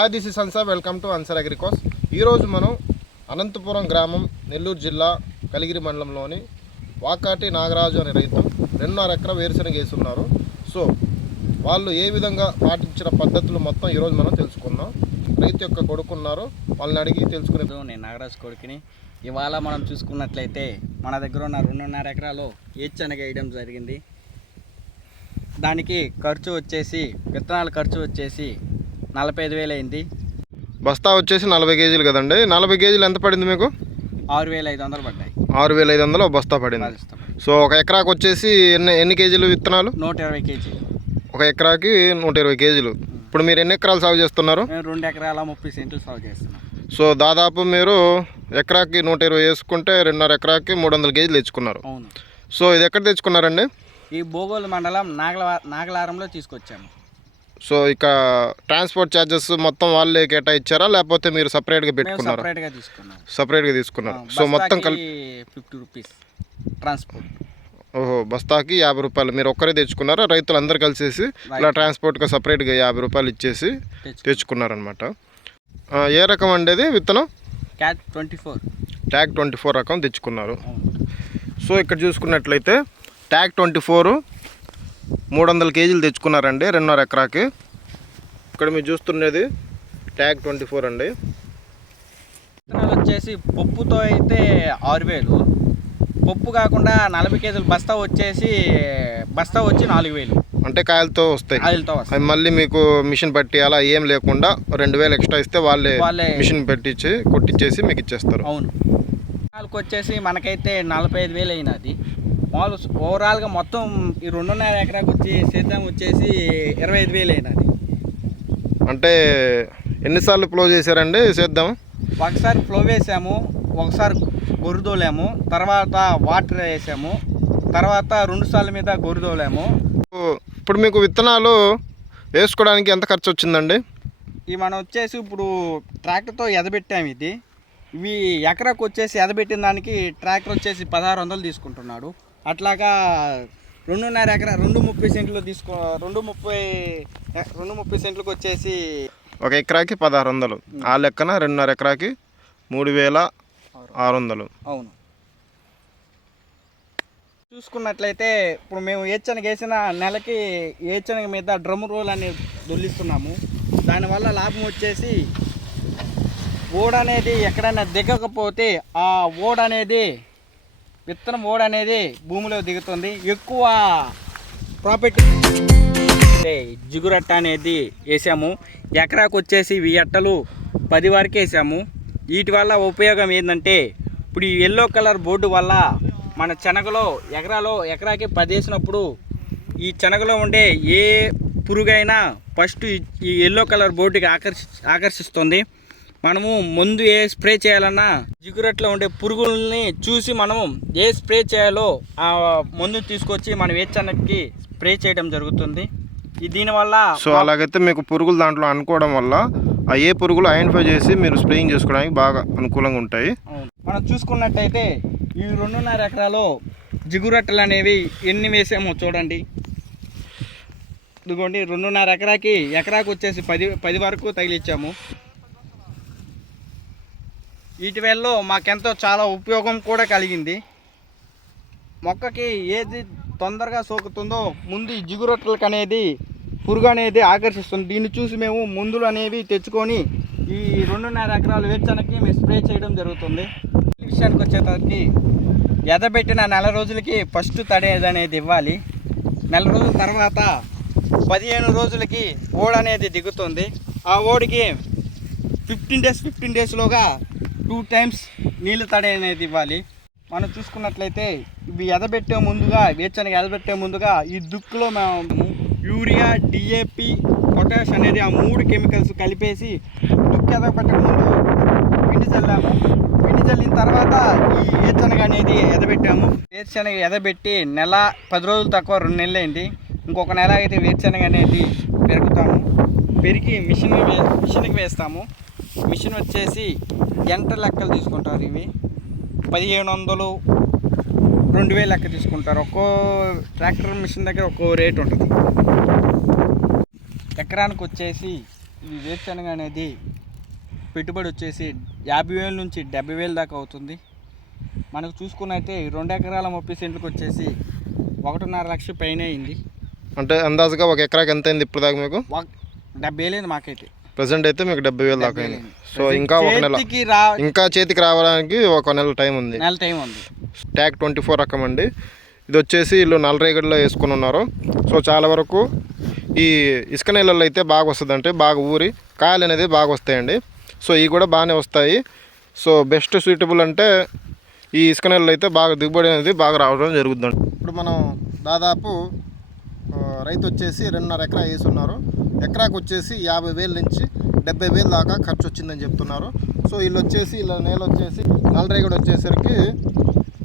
Hi this is Ansar, welcome to Ansar Agricos. ఈరోజు మనం అనంతపురం గ్రామం, నెల్లూరు జిల్లా కలిగిరి మండలంలోని వాకాటి నాగరాజు అనే రైతు 2.5 ఎకరా వేరుశనగ వేస్తున్నారు. సో వాళ్ళు ఏ విధంగా పాటించిన పద్ధతులు మొత్తం ఈరోజు మనం తెలుసుకుందాం. రైతు యొక్క కొడుకున్నారు, వాళ్ళని అడిగి తెలుసుకునేది. నేను నాగరాజు కొడుకుని. ఇవాళ మనం చూసుకున్నట్లయితే మన దగ్గర ఉన్న 2.5 ఎకరాలో ఏచనగ వేయడం జరిగింది. దానికి ఖర్చు వచ్చేసి విత్తనాల ఖర్చు వచ్చేసి 45,000 అయింది. బస్తా వచ్చేసి 40 కేజీలు కదండి. 40 కేజీలు ఎంత పడింది మీకు? 6,500 పడ్డాయి. 6,500 బస్తా పడింది. సో ఒక ఎకరాకు వచ్చేసి ఎన్ని కేజీలు విత్తనాలు? 120 కేజీలు. ఒక ఎకరాకి 120 కేజీలు. ఇప్పుడు మీరు ఎన్ని ఎకరాలు సాగు చేస్తున్నారు? మేము 2 ఎకరాల 30 సెంట్లు సాగు చేస్తున్నాం. సో దాదాపు మీరు ఎకరాకి 120 వేసుకుంటే 2.5 ఎకరాకి 300 కేజీలు తెచ్చుకున్నారు. అవును. సో ఇది ఎక్కడ తెచ్చుకున్నారండి? ఈ బోగోలు మండలం నాగలారంలో తీసుకొచ్చాము. సో ఇక ట్రాన్స్పోర్ట్ ఛార్జెస్ మొత్తం వాళ్ళే కేటాయించారా, లేకపోతే మీరు సపరేట్గా పెట్టుకున్నారా? సపరేట్గా తీసుకున్నారు. సో మొత్తం కలిపి 50 రూపీస్ ట్రాన్స్పోర్ట్. ఓహో, బస్తాకి 50 రూపాయలు మీరు ఒక్కరే తెచ్చుకున్నారా? రైతులు అందరు కలిసేసి ఇలా ట్రాన్స్పోర్ట్గా సపరేట్గా 50 రూపాయలు ఇచ్చేసి తెచ్చుకున్నారనమాట. ఏ రకం అండి అది విత్తనం? ట్యాగ్ 24 రకం తెచ్చుకున్నారు. సో ఇక్కడ చూసుకున్నట్లయితే ట్యాగ్ 24 300 కేజీలు తెచ్చుకున్నారండి 2.5 ఎకరాకి. ఇక్కడ మీరు చూస్తున్నది ట్యాగ్ 24 అండి. విత్తనాలు వచ్చేసి పప్పుతో అయితే 6,000, పప్పు కాకుండా 40 కేజీలు బస్తా వచ్చి 4,000. అంటే కాయలతో వస్తాయి. అవి మళ్ళీ మీకు మిషన్ పట్టి అలా ఏం లేకుండా 2,000 ఎక్స్ట్రా ఇస్తే వాళ్ళే మిషన్ పెట్టించి కొట్టించేసి మీకు ఇచ్చేస్తారు. అవును. విత్తనాలకు వచ్చేసి మనకైతే 45,000 అయినది. మామూలు ఓవరాల్గా మొత్తం ఈ 2.5 ఎకరాకు వచ్చి సేద్యం వచ్చేసి 25,000 అయినది. అంటే ఎన్నిసార్లు ఫ్లో చేశారండి సేద్యం? ఒకసారి ఫ్లో వేసాము, ఒకసారి గొర్రుదోలాము, తర్వాత వాటర్ వేసాము, తర్వాత 2 సార్లు మీద గొర్రుదోలాము. ఇప్పుడు మీకు విత్తనాలు వేసుకోవడానికి ఎంత ఖర్చు వచ్చిందండి? ఇవి మనం వచ్చేసి ఇప్పుడు ట్రాక్టర్తో ఎదబెట్టాము. ఇవి ఎకరాకు వచ్చేసి ఎదబెట్టిన దానికి ట్రాక్టర్ వచ్చేసి 1,600 తీసుకుంటున్నాడు. అట్లాగా 2.5 ఎకరా 230 సెంట్లు 230 సెంట్లకు వచ్చేసి ఒక ఎకరాకి 1,600. ఆ లెక్కన 2.5 ఎకరాకి 3,600. అవును. చూసుకున్నట్లయితే ఇప్పుడు మేము ఏచనగ వేసిన నెలకి ఏచనగ మీద డ్రమ్ రోల్ అనేది దొల్లిస్తున్నాము. దానివల్ల లాభం వచ్చేసి ఓడ అనేది ఎక్కడైనా దిగకపోతే ఆ ఓడ అనేది విత్తనం ఓడ అనేది భూమిలో దిగుతుంది. ఎక్కువ ప్రాఫిట్ జిగురట్ట అనేది వేసాము. ఎకరాకు వచ్చేసి ఇవి అట్టలు 10 వరకు వేసాము. వీటి వల్ల ఉపయోగం ఏంటంటే ఇప్పుడు ఈ ఎల్లో కలర్ బోర్డు వల్ల మన శనగలో ఎకరాకి 10 వేసినప్పుడు ఈ శనగలో ఉండే ఏ పురుగైనా ఫస్ట్ ఈ ఎల్లో కలర్ బోర్డుకి ఆకర్షిస్తుంది. మనము ముందు ఏ స్ప్రే చేయాలన్నా జిగురట్లో ఉండే పురుగుల్ని చూసి మనము ఏ స్ప్రే చేయాలో ఆ మందుని తీసుకొచ్చి మనం వేచనకి స్ప్రే చేయడం జరుగుతుంది. దీనివల్ల సో అలాగైతే మీకు పురుగులు దాంట్లో అనుకోవడం వల్ల ఆ ఏ పురుగులు ఐడెంటిఫై చేసి మీరు స్ప్రేయింగ్ చేసుకోవడానికి బాగా అనుకూలంగా ఉంటాయి. మనం చూసుకున్నట్టయితే ఈ 2.5 ఎకరాలో జిగురట్టలు అనేవి ఎన్ని వేసామో చూడండి. ఇదిగోండి 2.5 ఎకరాకు వచ్చేసి 10 వరకు తగిలిచ్చాము. వీటి వల్ల మాకెంతో చాలా ఉపయోగం కూడా కలిగింది. మొక్కకి ఏది తొందరగా సోకుతుందో ముందు ఈ జిగురొట్టలకు అనేది పురుగు అనేది ఆకర్షిస్తుంది. దీన్ని చూసి మేము మందులు అనేవి తెచ్చుకొని ఈ 2.5 ఎకరాల వేరుశనగకి మేము స్ప్రే చేయడం జరుగుతుంది. ఈ విషయానికి వచ్చేసరికి ఎదబెట్టిన 4 రోజులకి ఫస్ట్ తడి అనేది ఇవ్వాలి. 4 రోజుల తర్వాత 15 రోజులకి ఓడ అనేది దిగుతుంది. ఆ ఓడికి 15 డేస్లోగా 2 టైమ్స్ నీళ్ళు తడి అనేది ఇవ్వాలి. మనం చూసుకున్నట్లయితే ఇవి వేరుశనగ ఎదబెట్టే ముందుగా ఈ దుక్కులో మేము యూరియా, DAP, పొటాష్ అనేది ఆ 3 కెమికల్స్ కలిపేసి దుక్కు ఎదబెట్టే ముందు పిండి చల్లాము. పిండి చల్లిన తర్వాత ఈ వేరుశనగ అనేది ఎదబెట్టాము. వేరుశనగ ఎదబెట్టి 10 రోజులు తక్కువ 2 నెలలు అయింది. ఇంకొక నెల అయితే వేరుశనగ అనేది పెరిగి మిషన్కి వేస్తాము. మిషన్ వచ్చేసి గంట లెక్కలు తీసుకుంటారు. ఇవి 1,500, 2,000 లెక్క తీసుకుంటారు. ఒక్కో ట్రాక్టర్ మిషన్ దగ్గర ఒక్కో రేట్ ఉంటుంది. ఎకరానికి వచ్చేసి ఈ వేరుశనగ అనేది పెట్టుబడి వచ్చేసి 50,000 నుంచి 70,000 దాకా అవుతుంది. మనకు చూసుకున్నైతే 2 ఎకరాల 30 సెంట్లకు వచ్చేసి 1.5 లక్ష పైన అయింది. అంటే అందాజుగా ఒక ఎకరాకి ఎంత అయింది ఇప్పుడు దాకా మీకు? 70,000 మాకైతే ప్రజెంట్ అయితే మీకు 70,000 దాకా అయింది. సో ఇంకా ఒక నెల ఇంకా చేతికి రావడానికి ఒక నెల టైం ఉంది. ట్యాగ్ 24 రకం అండి. ఇది వచ్చేసి వీళ్ళు నల్లరేగడిలో వేసుకుని ఉన్నారు. సో చాలా వరకు ఈ ఇసుక నీళ్ళల్లో అయితే బాగా వస్తుంది, అంటే బాగా ఊరి కాయలు అనేది బాగా వస్తాయండి. సో ఇవి కూడా బాగానే వస్తాయి. సో బెస్ట్ సూటబుల్ అంటే ఈ ఇసుక నీళ్ళు అయితే బాగా దిగుబడి అనేది బాగా రావడం జరుగుతుంది. ఇప్పుడు మనం దాదాపు రైతు వచ్చేసి 2.5 ఎకరా వేసున్నారు. ఎకరాకు వచ్చేసి 50,000 నుంచి 70,000 దాకా ఖర్చు వచ్చిందని చెప్తున్నారు. సో వీళ్ళు వచ్చేసి నేల వచ్చేసి నల్లరేగడి వచ్చేసరికి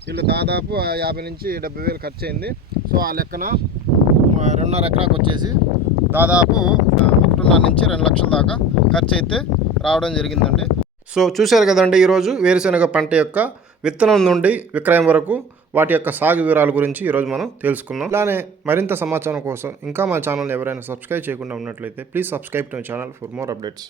వీళ్ళు దాదాపు 50 నుంచి 70,000 ఖర్చు అయింది. సో ఆ లెక్కన 2.5 ఎకరాకు వచ్చేసి దాదాపు 1.5 నుంచి 2 లక్షల దాకా ఖర్చు అయితే రావడం జరిగిందండి. సో చూశారు కదండి, ఈరోజు వేరుశనగ పంట యొక్క విత్తనం నుండి విక్రయం వరకు వాటి యొక్క సాగు వివరాల గురించి ఈరోజు మనం తెలుసుకున్నాం. అలానే మరింత సమాచారం కోసం ఇంకా మా ఛానల్ ఎవరైనా సబ్స్క్రైబ్ చేయకుండా ఉన్నట్లయితే please subscribe to my channel for more updates.